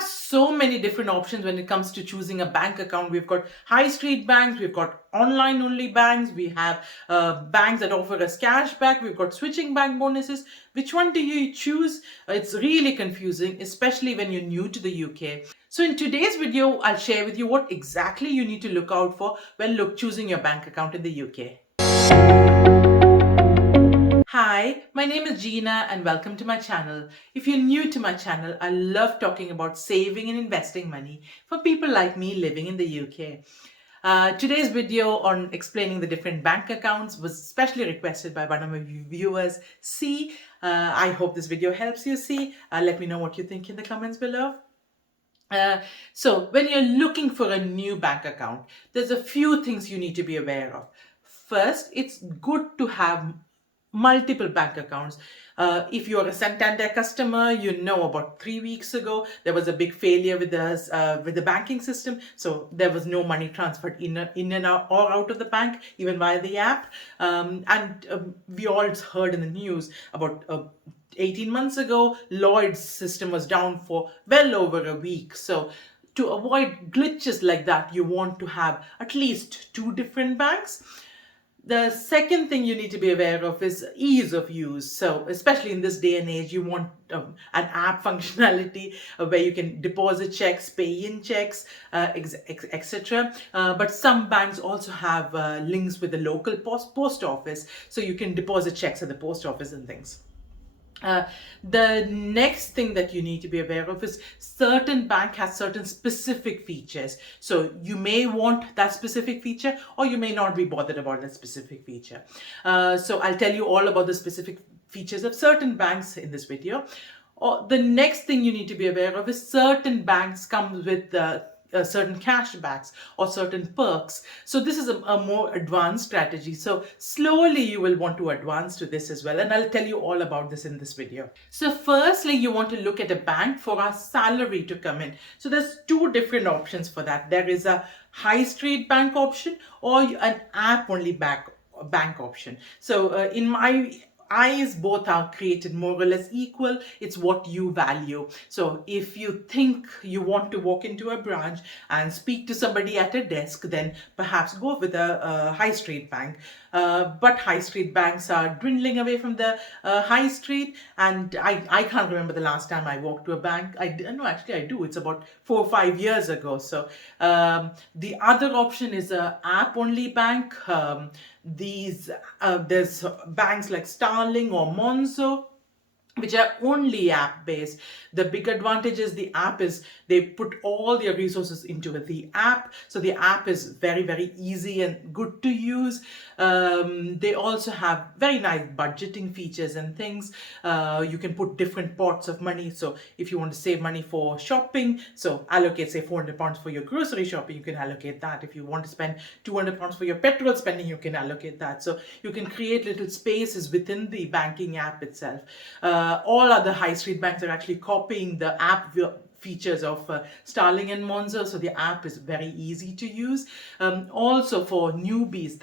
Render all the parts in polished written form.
have so many different options when it comes to choosing a bank account. We've got high street banks, we've got online only banks, we have banks that offer us cashback, we've got switching bank bonuses. Which one do you choose? It's really confusing, especially when you're new to the UK. So in today's video, I'll share with you what exactly you need to look out for when choosing your bank account in the UK. Hi, my name is Gina and welcome to my channel. If you're new to my channel, I love talking about saving and investing money for people like me living in the UK. Today's video on explaining the different bank accounts was especially requested by one of my viewers, C. I hope this video helps you, C. Let me know what you think in the comments below. So when you're looking for a new bank account, there's a few things you need to be aware of. First, it's good to have multiple bank accounts. If you're a Santander customer, you know about 3 weeks ago there was a big failure with the banking system, so there was no money transferred in and out or out of the bank, even via the app. We all heard in the news about 18 months ago, Lloyd's system was down for well over a week. So to avoid glitches like that, you want to have at least two different banks. The second thing you need to be aware of is ease of use. So especially in this day and age, you want an app functionality where you can deposit checks, pay in checks, etc. But some banks also have links with the local post office, so you can deposit checks at the post office and things. The next thing that you need to be aware of is certain bank has certain specific features. So you may want that specific feature or you may not be bothered about that specific feature. So I'll tell you all about the specific features of certain banks in this video. The next thing you need to be aware of is certain banks come with certain cashbacks or certain perks. So this is a more advanced strategy. So slowly you will want to advance to this as well. And I'll tell you all about this in this video. So firstly, you want to look at a bank for our salary to come in. So there's two different options for that. There is a high street bank option or an app only bank option. So in my eyes, both are created more or less equal. It's what you value. So if you think you want to walk into a branch and speak to somebody at a desk, then perhaps go with a high street bank. But high street banks are dwindling away from the high street, and I can't remember the last time I walked to a bank. No, actually I do. It's about 4 or 5 years ago. So the other option is a app only bank. There's banks like Starling or Monzo, which are only app based. The big advantage is the app is they put all their resources into the app. So the app is very, very easy and good to use. They also have very nice budgeting features and things. You can put different pots of money. So if you want to save money for shopping, so allocate say £400 for your grocery shopping, you can allocate that. If you want to spend £200 for your petrol spending, you can allocate that. So you can create little spaces within the banking app itself. All other high street banks are actually copying the app features of Starling and Monzo, so the app is very easy to use. Also for newbies,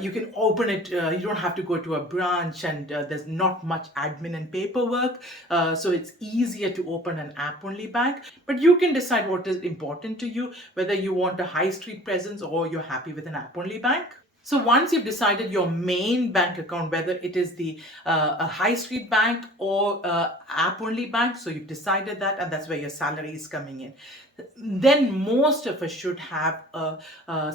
you can open it, you don't have to go to a branch, and there's not much admin and paperwork, so it's easier to open an app only bank. But you can decide what is important to you, whether you want a high street presence or you're happy with an app only bank. So once you've decided your main bank account, whether it is a high street bank or app only bank, so you've decided that, and that's where your salary is coming in, then most of us should have a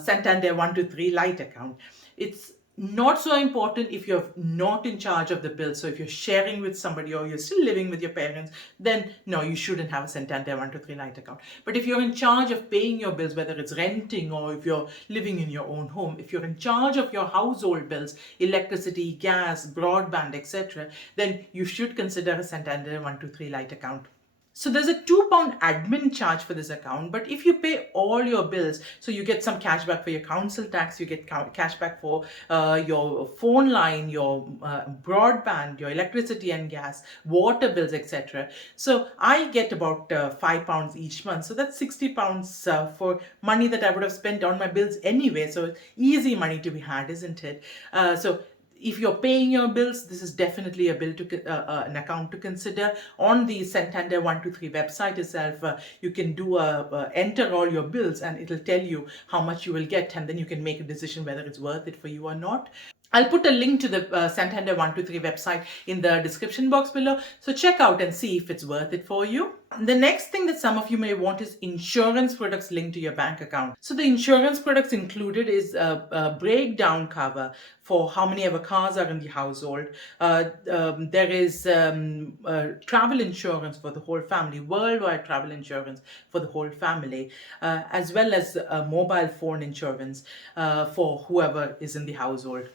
Santander 123 Lite account. It's not so important if you're not in charge of the bill. So if you're sharing with somebody or you're still living with your parents, then no, you shouldn't have a Santander 123 Lite account. But if you're in charge of paying your bills, whether it's renting or if you're living in your own home, if you're in charge of your household bills, electricity, gas, broadband, etc., then you should consider a Santander 123 Lite account. So there's a £2 admin charge for this account, but if you pay all your bills, so you get some cashback for your council tax, you get cashback for your phone line, your broadband, your electricity and gas, water bills, etc. So I get about £5 each month. So that's £60 for money that I would have spent on my bills anyway. So easy money to be had, isn't it? So if you're paying your bills, this is definitely a an account to consider. On the Santander 123 website itself, you can enter all your bills, and it'll tell you how much you will get, and then you can make a decision whether it's worth it for you or not. I'll put a link to the Santander 123 website in the description box below. So check out and see if it's worth it for you. The next thing that some of you may want is insurance products linked to your bank account. So the insurance products included is a breakdown cover for how many ever cars are in the household. There is travel insurance for the whole family, worldwide travel insurance for the whole family, as well as mobile phone insurance for whoever is in the household.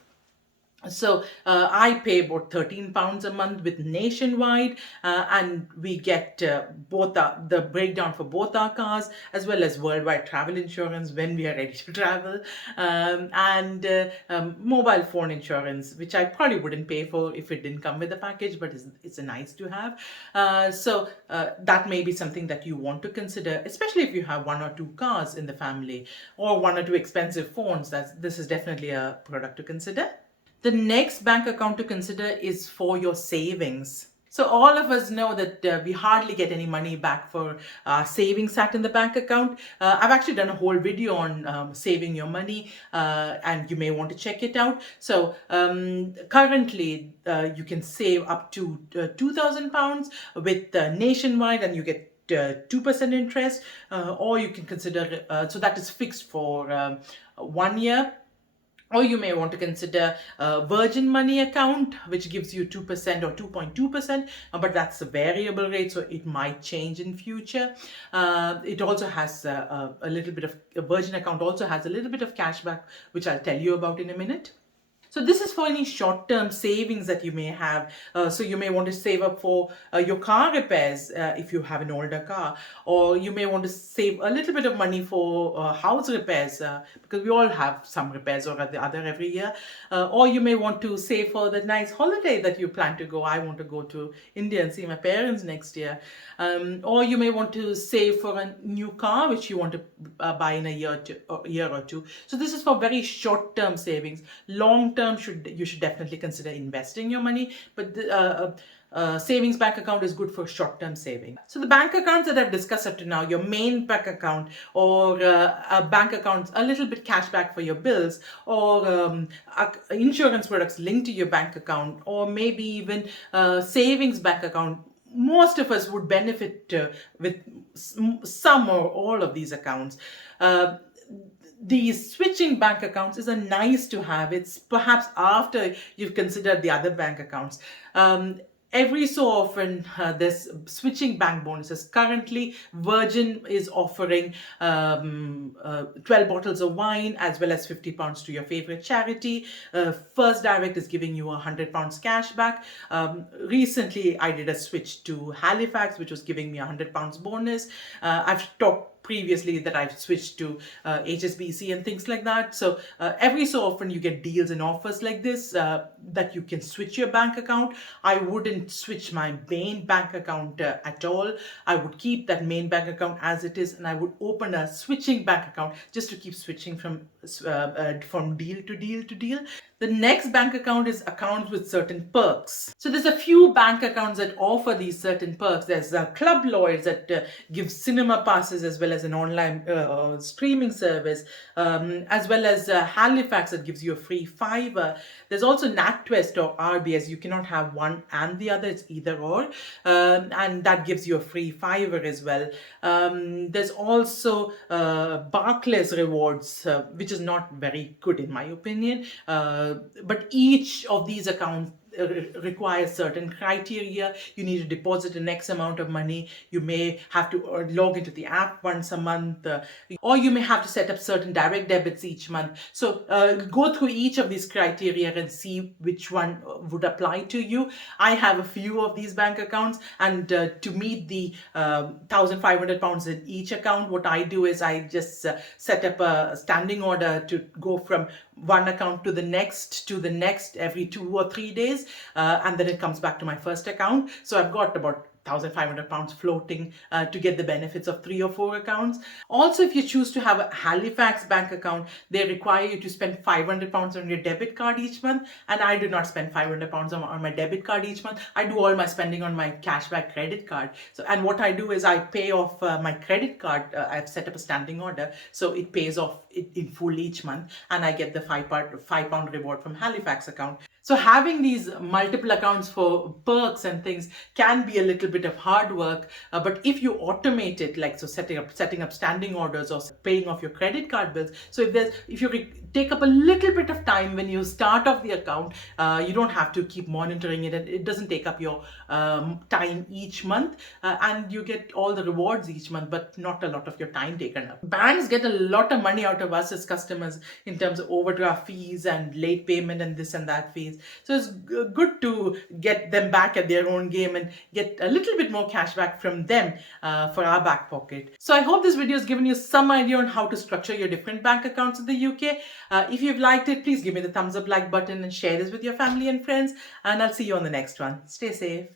So I pay about £13 a month with Nationwide, and we get both the breakdown for both our cars, as well as worldwide travel insurance when we are ready to travel, and mobile phone insurance, which I probably wouldn't pay for if it didn't come with the package, but it's a nice to have. So that may be something that you want to consider, especially if you have one or two cars in the family, or one or two expensive phones. This is definitely a product to consider. The next bank account to consider is for your savings. So all of us know that we hardly get any money back for savings sat in the bank account. I've actually done a whole video on saving your money, and you may want to check it out. So currently you can save up to £2,000 with Nationwide, and you get 2% interest, or you can consider, so that is fixed for 1 year. Or you may want to consider a Virgin Money account, which gives you 2% or 2.2%, but that's a variable rate, so it might change in future. It also has a little bit of, a Virgin account also has a little bit of cashback, which I'll tell you about in a minute. So this is for any short-term savings that you may have. So you may want to save up for your car repairs if you have an older car, or you may want to save a little bit of money for house repairs, because we all have some repairs or the other every year. Or you may want to save for the nice holiday that you plan to go. I want to go to India and see my parents next year. Or you may want to save for a new car which you want to buy in a year or two. So this is for very short-term savings. Long-term, you should definitely consider investing your money, but the savings bank account is good for short-term saving. So the bank accounts that I've discussed up to now, your main bank account, or a bank account, a little bit cash back for your bills, or insurance products linked to your bank account, or maybe even savings bank account. Most of us would benefit with some or all of these accounts. The switching bank accounts is a nice to have. It's perhaps after you've considered the other bank accounts. Every so often, there's switching bank bonuses. Currently, Virgin is offering 12 bottles of wine as well as £50 to your favorite charity. First Direct is giving you £100 cash back. Recently, I did a switch to Halifax, which was giving me £100 bonus. I've talked previously that I've switched to HSBC and things like that. So every so often you get deals and offers like this that you can switch your bank account. I wouldn't switch my main bank account at all. I would keep that main bank account as it is, and I would open a switching bank account just to keep switching from deal to deal to deal. The next bank account is accounts with certain perks. So there's a few bank accounts that offer these certain perks. There's Club Lloyds that gives cinema passes as well as an online streaming service, as well as Halifax that gives you a free fiver. There's also NatWest or RBS. You cannot have one and the other, it's either or, and that gives you a free fiver as well. There's also Barclays Rewards, which is not very good in my opinion, but each of these accounts requires certain criteria. You need to deposit an X amount of money. You may have to log into the app once a month, or you may have to set up certain direct debits each month. So go through each of these criteria and see which one would apply to you. I have a few of these bank accounts, and to meet the £1,500 in each account, what I do is I just set up a standing order to go from one account to the next every 2 or 3 days, and then it comes back to my first account. So I've got about £1,500 floating to get the benefits of 3 or 4 accounts. Also, if you choose to have a Halifax bank account, they require you to spend £500 on your debit card each month, and I do not spend £500 on my debit card each month. I do all my spending on my cashback credit card. So, and what I do is I pay off my credit card. I've set up a standing order, so it pays off in full each month, and I get the £5 reward from Halifax account. So having these multiple accounts for perks and things can be a little bit of hard work, but if you automate it, like so setting up standing orders or paying off your credit card bills. So if you take up a little bit of time when you start off the account, you don't have to keep monitoring it, and it doesn't take up your time each month, and you get all the rewards each month, but not a lot of your time taken up. Banks get a lot of money out of us as customers in terms of overdraft fees and late payment and this and that fees. So it's good to get them back at their own game and get a little bit more cash back from them for our back pocket. So I hope this video has given you some idea on how to structure your different bank accounts in the UK. If you've liked it, please give me the thumbs up like button and share this with your family and friends. And I'll see you on the next one. Stay safe.